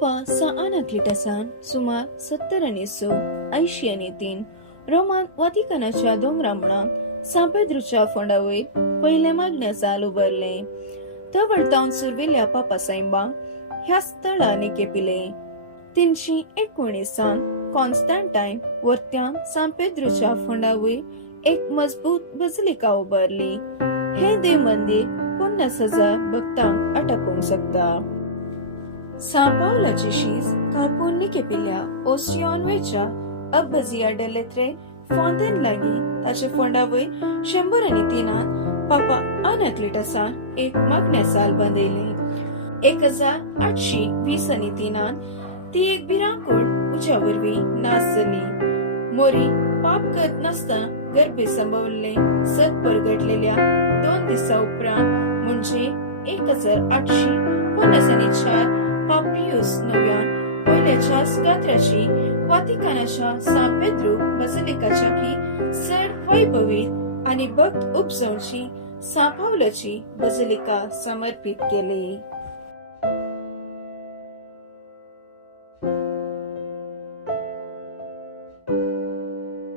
पापा Anacletus सुमार 70 Roman वातिकनाच्या दोंगरामणात सांपेद्रूच्या फोंडावयर पयले मागण्यासाल उबरले. तवळतावन सुरविल्ल्या पापा सैंबा ह्या स्थळांनी केपिले. 319 कॉन्स्टँटाईन वर्त्यान सांपेद्रूच्या फोंडावयर एक मजबूत बसिलिका उबरली. हे देव मंदिर 50,000 भक्तांक आटापूंक शकता. सांपावलाची शीज कार्पोन्नी केपिल्ल्या ओस्टियोनवेच्या अब्बझिया डेलेत्रे फॉन्टेन लागीं ताचे फोंडावयर 103 पापा अनाक्लिटसान एक मागण्यासाल बांदयली. 1823 ती एक भिरांकूळ उज्या वरवीं नास जाली. मोरी पाप करत नासतना गर्भे संभवले सत परगटलेल्या 2 दिसा उपरांत म्हणजे 1854 पापियुस 9 पयल्याच्या गात्र्याची वातिकानाच्या सांपेद्रू बसिलिकाच्या की चड वैभवीत आणि भक्त उपजवची सांपावलाची बसिलिका समर्पित केली.